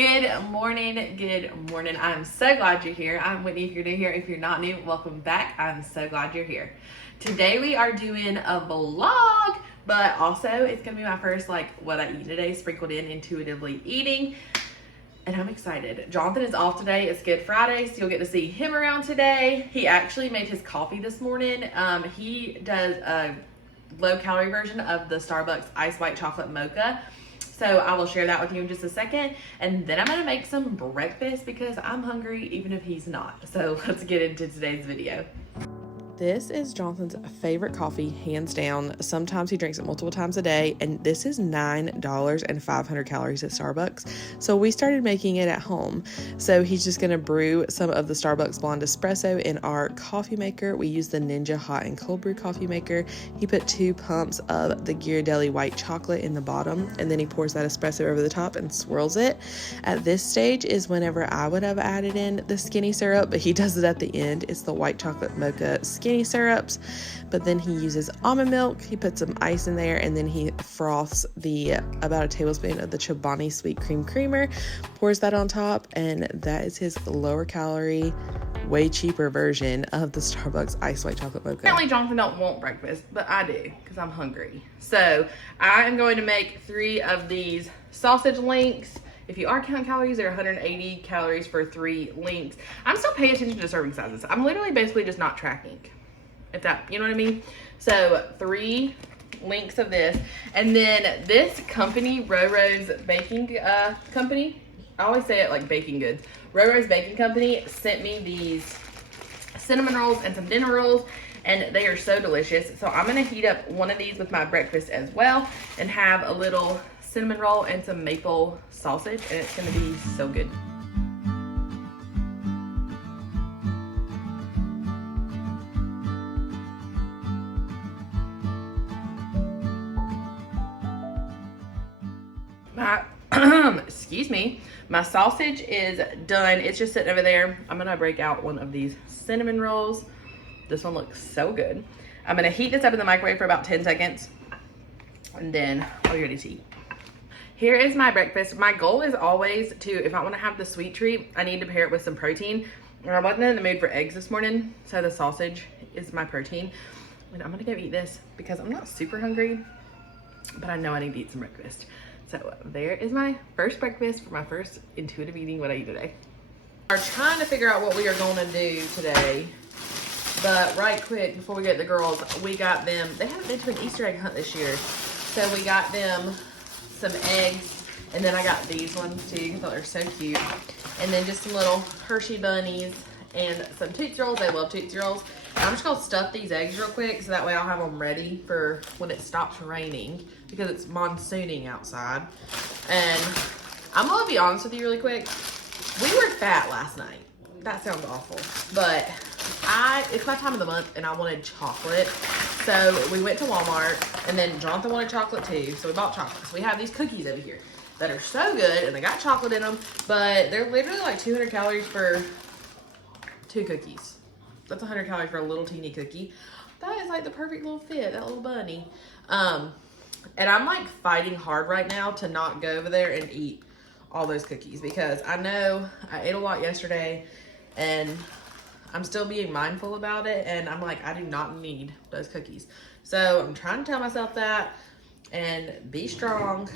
Good morning. I'm so glad you're here. I'm Whitney if you're new here. If you're not new, welcome back. I'm so glad you're here. Today we are doing a vlog, but also it's gonna be my first what I eat today sprinkled in intuitively eating. And I'm excited. Jonathan is off today. It's Good Friday, so you'll get to see him around today. He actually made his coffee this morning. He does a low-calorie version of the Starbucks Ice White Chocolate Mocha. So I will share that with you in just a second. And then I'm gonna make some breakfast because I'm hungry even if he's not. So let's get into today's video. This is Jonathan's favorite coffee, hands down. Sometimes he drinks it multiple times a day, and this is $9 and 500 calories at Starbucks. So we started making it at home. So he's just gonna brew some of the Starbucks blonde espresso in our coffee maker. We use the Ninja hot and cold brew coffee maker. He put 2 pumps of the Ghirardelli white chocolate in the bottom, and then he pours that espresso over the top and swirls it. At this stage is whenever I would have added in the skinny syrup, but he does it at the end. It's the white chocolate mocha skinny syrups, but then he uses almond milk. He puts some ice in there, and then he froths about a tablespoon of the Chobani sweet cream creamer, pours that on top, and that is his lower calorie, way cheaper version of the Starbucks Ice White Chocolate Mocha. Apparently Jonathan don't want breakfast, but I do because I'm hungry. So I am going to make 3 of these sausage links. If you are counting calories, they're 180 calories for 3 links. I'm still paying attention to serving sizes. I'm literally basically just not tracking. If that, you know what I mean? So 3 links of this. And then this company, Roro's Baking Company, I always say it like baking goods. Roro's Baking Company sent me these cinnamon rolls and some dinner rolls, and they are so delicious. So I'm gonna heat up one of these with my breakfast as well and have a little cinnamon roll and some maple sausage, and it's gonna be so good. Excuse me, my sausage is done. It's just sitting over there. I'm gonna break out one of these cinnamon rolls. This one looks so good. I'm gonna heat this up in the microwave for about 10 seconds, and then I'll be ready to eat. Here is my breakfast. My goal is always to, if I want to have the sweet treat, I need to pair it with some protein. And I wasn't in the mood for eggs this morning, so the sausage is my protein. And I'm gonna go eat this because I'm not super hungry, but I know I need to eat some breakfast. So there is my first breakfast for my first intuitive eating what I eat today. We're trying to figure out what we are gonna do today. But right quick, before we get the girls, we got them, they haven't been to an Easter egg hunt this year. So we got them some eggs, and then I got these ones too. I thought they're so cute. And then just some little Hershey bunnies and some Tootsie Rolls. They love Tootsie Rolls. And I'm just gonna stuff these eggs real quick so that way I'll have them ready for when it stops raining because it's monsooning outside. And I'm gonna be honest with you really quick. We were fat last night. That sounds awful, but it's my time of the month and I wanted chocolate. So we went to Walmart, and then Jonathan wanted chocolate too, so we bought chocolate. So we have these cookies over here that are so good, and they got chocolate in them, but they're literally like 200 calories for 2 cookies. That's 100 calories for a little teeny cookie. That is like the perfect little fit, that little bunny. And I'm like fighting hard right now to not go over there and eat all those cookies because I know I ate a lot yesterday and I'm still being mindful about it, and I'm like, I do not need those cookies. So I'm trying to tell myself that and be strong.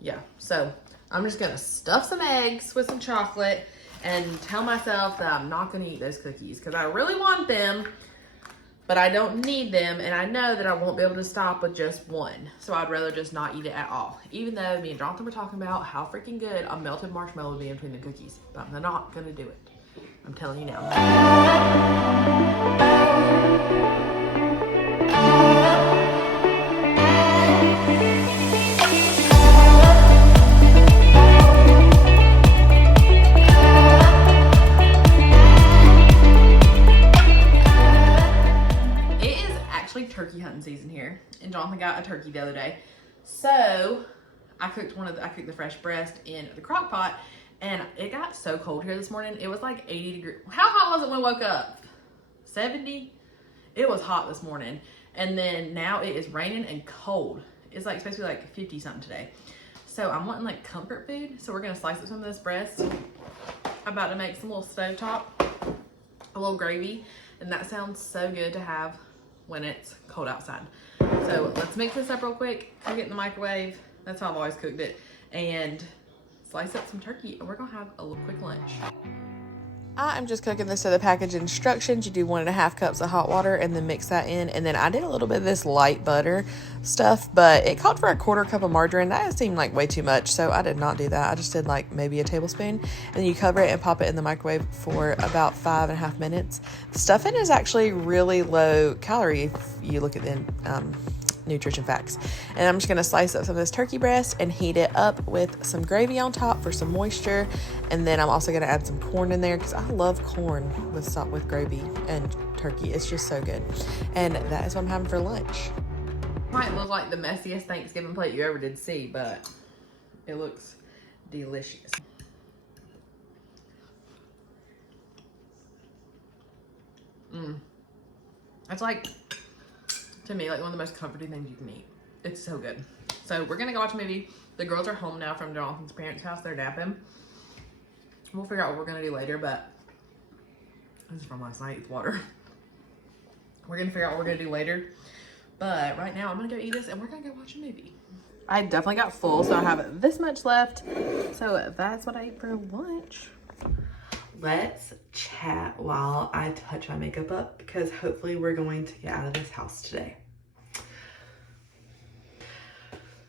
Yeah, so I'm just gonna stuff some eggs with some chocolate and tell myself that I'm not gonna eat those cookies because I really want them, but I don't need them, and I know that I won't be able to stop with just one. So I'd rather just not eat it at all. Even though me and Jonathan were talking about how freaking good a melted marshmallow would be in between the cookies, but I'm not gonna do it. I'm telling you now. It is actually turkey hunting season here, and Jonathan got a turkey the other day. So I cooked the fresh breast in the crock pot. And it got so cold here this morning. It was like 80 degrees. How hot was it when we woke up? 70? It was hot this morning. And then now it is raining and cold. It's like supposed to be like 50 something today. So I'm wanting like comfort food. So we're gonna slice up some of this breast. I'm about to make some little stovetop, a little gravy, and that sounds so good to have when it's cold outside. So let's mix this up real quick, cook it in the microwave. That's how I've always cooked it. And slice up some turkey, and we're gonna have a little quick lunch. I'm just cooking this to the package instructions. You do 1.5 cups of hot water and then mix that in. And then I did a little bit of this light butter stuff, but it called for a 1/4 cup of margarine. That seemed like way too much, so I did not do that. I just did like maybe a tablespoon. And then you cover it and pop it in the microwave for about 5.5 minutes. The stuffing is actually really low calorie if you look at the nutrition facts. And I'm just going to slice up some of this turkey breast and heat it up with some gravy on top for some moisture. And then I'm also going to add some corn in there because I love corn with gravy and turkey. It's just so good. And that is what I'm having for lunch. Might look like the messiest Thanksgiving plate you ever did see, but it looks delicious. It's like, to me, like one of the most comforting things you can eat. It's so good. So we're gonna go watch a movie. The girls are home now from Jonathan's parents' house. They're napping. We'll figure out what we're gonna do later, but this is from last night. It's water. We're gonna figure out what we're gonna do later. But right now I'm gonna go eat this and we're gonna go watch a movie. I definitely got full, so I have this much left. So that's what I ate for lunch. Let's chat while I touch my makeup up because hopefully we're going to get out of this house today.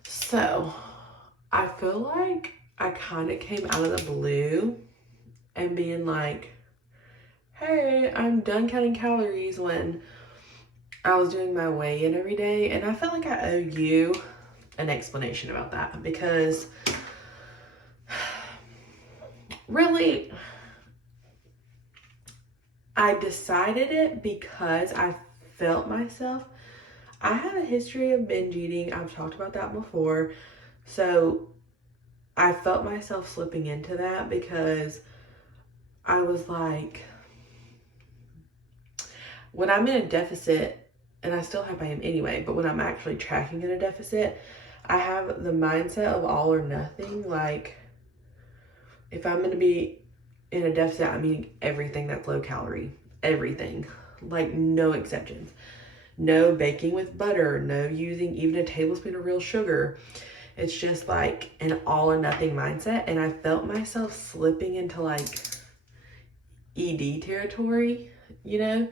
So I feel like I kind of came out of the blue and being like, hey, I'm done counting calories when I was doing my weigh-in every day. And I feel like I owe you an explanation about that because really, I decided it because I felt myself. I have a history of binge eating. I've talked about that before. So I felt myself slipping into that because I was like, when I'm in a deficit, and I still hope I am anyway, but when I'm actually tracking in a deficit, I have the mindset of all or nothing. Like, if I'm going to be in a deficit, I'm eating everything that's low calorie. Everything. Like, no exceptions. No baking with butter. No using even a tablespoon of real sugar. It's just like an all or nothing mindset. And I felt myself slipping into like ED territory, you know?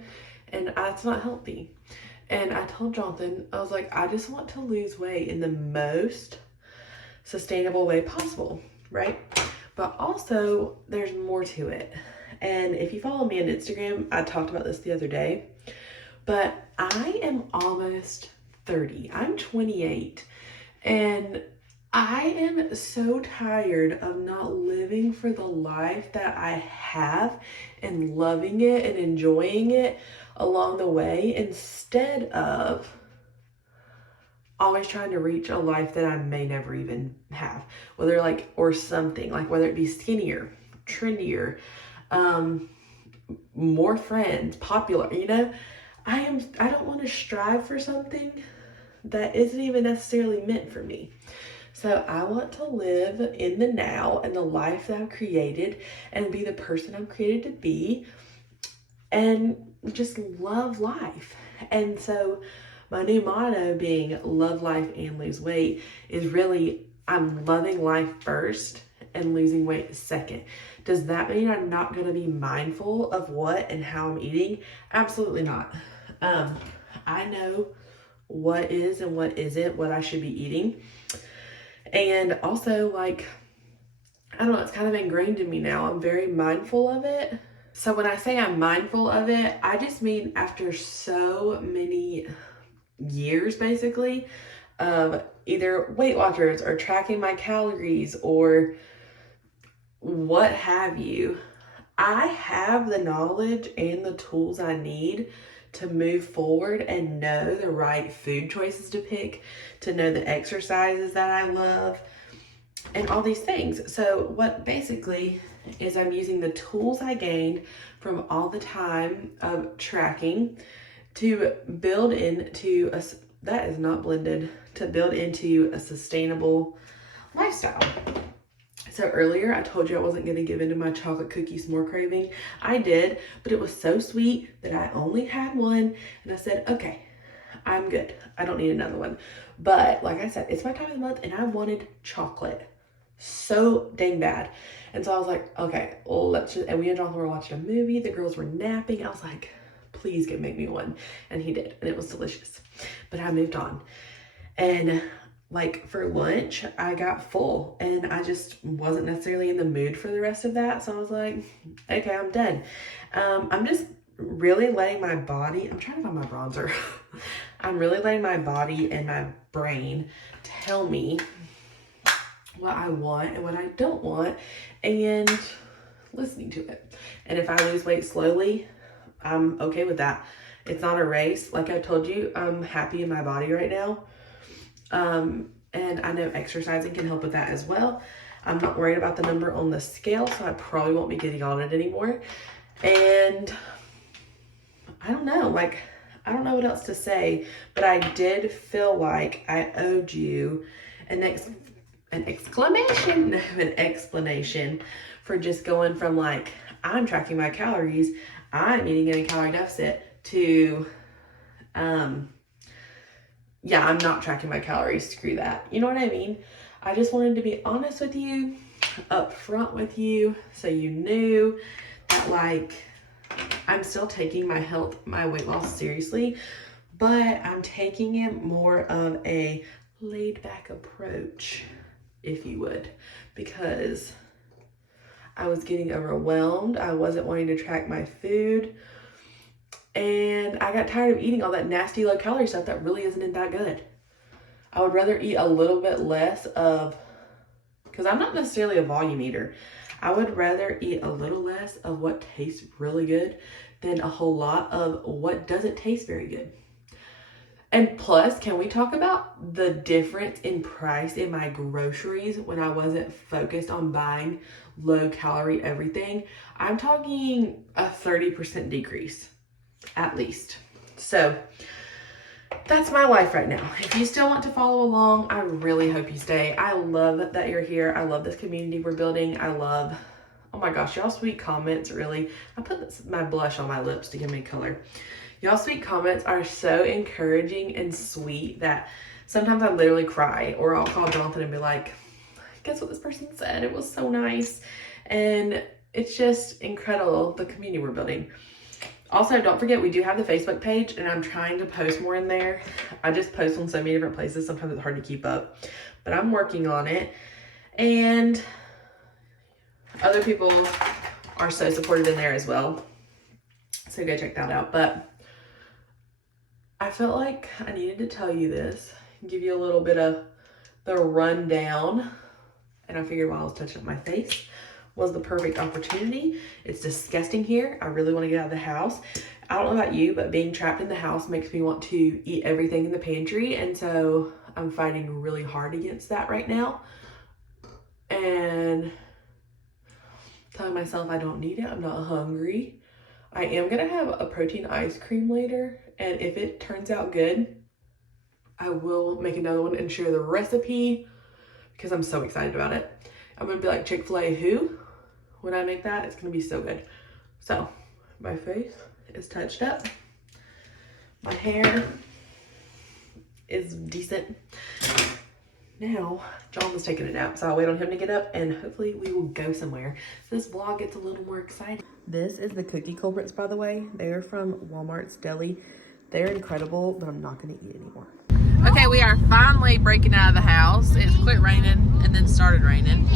And that's not healthy. And I told Jonathan, I was like, I just want to lose weight in the most sustainable way possible, right? But also, there's more to it. And if you follow me on Instagram, I talked about this the other day, but I am almost 30. I'm 28. And I am so tired of not living for the life that I have and loving it and enjoying it along the way instead of always trying to reach a life that I may never even have, whether like, or something like, whether it be skinnier, trendier, more friends, popular, you know, I don't want to strive for something that isn't even necessarily meant for me. So I want to live in the now and the life that I've created and be the person I'm created to be and just love life. And so my new motto being love life and lose weight is really I'm loving life first and losing weight second. Does that mean I'm not going to be mindful of what and how I'm eating? Absolutely not. I know what is and what isn't what I should be eating. And also, like, I don't know, it's kind of ingrained in me now. I'm very mindful of it. So when I say I'm mindful of it, I just mean after so many years, basically, of either Weight Watchers or tracking my calories or what have you, I have the knowledge and the tools I need to move forward and know the right food choices to pick, to know the exercises that I love, and all these things. So what basically is I'm using the tools I gained from all the time of tracking to build into a, that is not blended, to build into a sustainable lifestyle. So earlier I told you I wasn't going to give into my chocolate cookie s'more craving. I did, but it was so sweet that I only had one, and I said, okay, I'm good. I don't need another one. But like I said, it's my time of the month and I wanted chocolate so dang bad. And so I was like, okay, well, let's just, and we and Jonathan were watching a movie. The girls were napping. I was like, please make me one. And he did, and it was delicious. But I moved on. And like for lunch, I got full and I just wasn't necessarily in the mood for the rest of that. So I was like, okay, I'm done. I'm just really letting my body, I'm trying to find my bronzer. I'm really letting my body and my brain tell me what I want and what I don't want, and listening to it. And if I lose weight slowly, I'm okay with that. It's not a race. Like I told you, I'm happy in my body right now. And I know exercising can help with that as well. I'm not worried about the number on the scale, so I probably won't be getting on it anymore. And I don't know, like, I don't know what else to say, but I did feel like I owed you an explanation for just going from like, I'm tracking my calories, I'm eating in a calorie deficit, to, yeah, I'm not tracking my calories, screw that. You know what I mean? I just wanted to be honest with you, upfront with you, so you knew that like, I'm still taking my weight loss seriously, but I'm taking it more of a laid back approach, if you would, because I was getting overwhelmed. I wasn't wanting to track my food, and I got tired of eating all that nasty low calorie stuff that really isn't that good. I would rather eat a little bit less of, because I'm not necessarily a volume eater. I would rather eat a little less of what tastes really good than a whole lot of what doesn't taste very good. And plus, can we talk about the difference in price in my groceries when I wasn't focused on buying low calorie everything? I'm talking a 30% decrease, at least. So that's my life right now. If you still want to follow along, I really hope you stay. I love that you're here. I love this community we're building. I love, oh my gosh, y'all sweet comments, really. I put my blush on my lips to give me color. Y'all sweet comments are so encouraging and sweet that sometimes I literally cry, or I'll call Jonathan and be like, guess what this person said? It was so nice. And it's just incredible, the community we're building. Also, don't forget, we do have the Facebook page, and I'm trying to post more in there. I just post on so many different places. Sometimes it's hard to keep up, but I'm working on it. And other people are so supportive in there as well. So go check that out. But I felt like I needed to tell you this, give you a little bit of the rundown. And I figured while I was touching up my face was the perfect opportunity. It's disgusting here. I really want to get out of the house. I don't know about you, but being trapped in the house makes me want to eat everything in the pantry. And so I'm fighting really hard against that right now. And telling myself I don't need it. I'm not hungry. I am going to have a protein ice cream later. And if it turns out good, I will make another one and share the recipe because I'm so excited about it. I'm going to be like Chick-fil-A who? When I make that, it's going to be so good. So, my face is touched up. My hair is decent. Now, John was taking a nap, so I'll wait on him to get up, and hopefully we will go somewhere. So this vlog gets a little more exciting. This is the cookie culprits, by the way. They are from Walmart's Deli. They're incredible, but I'm not going to eat anymore. Okay, we are finally breaking out of the house. It's quit raining and then started raining.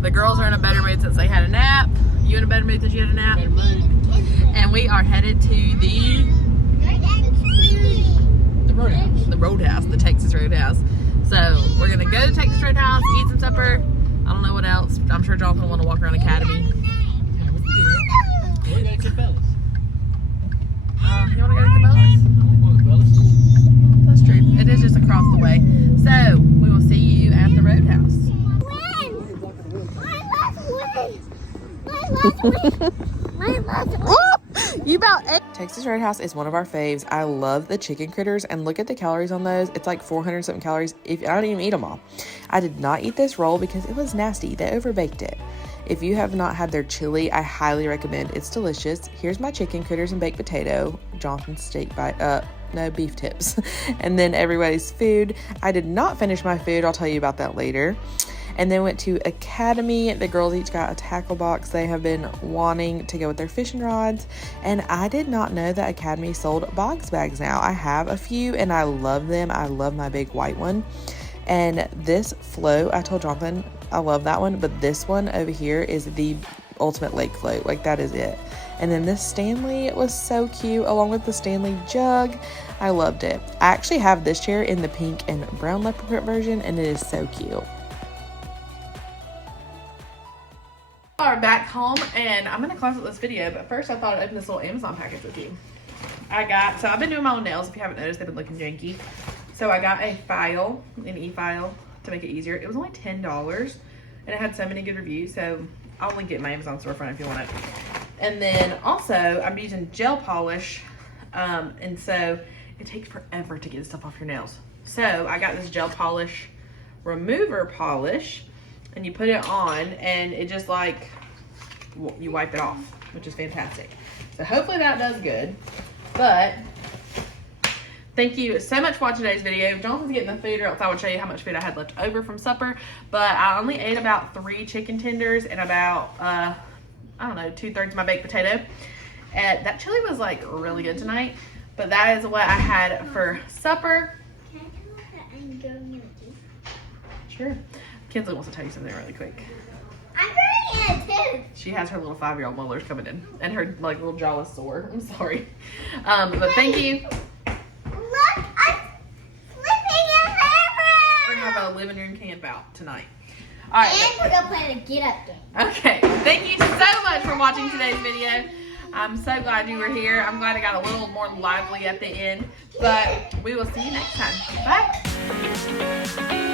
The girls are in a better mood since they had a nap. You in a better mood since you had a nap? And we are headed to the Roadhouse. The Roadhouse, the Texas Roadhouse. So we're gonna go to Texas Roadhouse, eat some supper. I don't know what else. I'm sure Jonathan will want to walk around Academy. Yeah, we can do that. We're going to Cabela's. You want to go to Cabela's? That's true. It is just across the way. So we will see you at the Roadhouse. My last win! You about Texas Roadhouse is one of our faves. I love the chicken critters, and look at the calories on those. It's like 400 something calories. If I don't even eat them all. I did not eat this roll because it was nasty. They overbaked it. If you have not had their chili, I highly recommend. It's delicious. Here's my chicken critters and baked potato. Jonathan's steak bite. No, beef tips. And then everybody's food. I did not finish my food. I'll tell you about that later. And then went to Academy. The girls each got a tackle box. They have been wanting to go with their fishing rods. And I did not know that Academy sold box bags now. I have a few and I love them. I love my big white one. And this float, I told Jonathan I love that one. But this one over here is the ultimate lake float. Like, that is it. And then this Stanley was so cute, along with the Stanley jug. I loved it. I actually have this chair in the pink and brown leopard print version, and it is so cute. We are back home, and I'm gonna close out this video, but first I thought I'd open this little Amazon package with you. So I've been doing my own nails. If you haven't noticed, they've been looking janky. So I got a file, an e-file, to make it easier. It was only $10, and it had so many good reviews, so I'll link it in my Amazon storefront if you want it. And then also, I'm using gel polish, and so it takes forever to get this stuff off your nails. So I got this gel polish remover polish, and you put it on, and it just like, you wipe it off, which is fantastic. So hopefully that does good. But thank you so much for watching today's video. Jonathan's getting the food, or else I would show you how much food I had left over from supper. But I only ate about 3 chicken tenders and about, I don't know, 2/3 of my baked potato. And that chili was like really good tonight. But that is what I had for supper. Can I tell her that I'm going in a tooth? Sure. Kinsley wants to tell you something really quick. I'm going in a tooth. She has her little 5-year-old molars coming in, and her like little jaw is sore. I'm sorry. But thank you. Look, I'm flipping a hammer. We're gonna have a living room camp out tonight. All right. And we're gonna play the get up game. Okay. Thank you so much for watching today's video. I'm so glad you were here. I'm glad I got a little more lively at the end. But we will see you next time. Bye.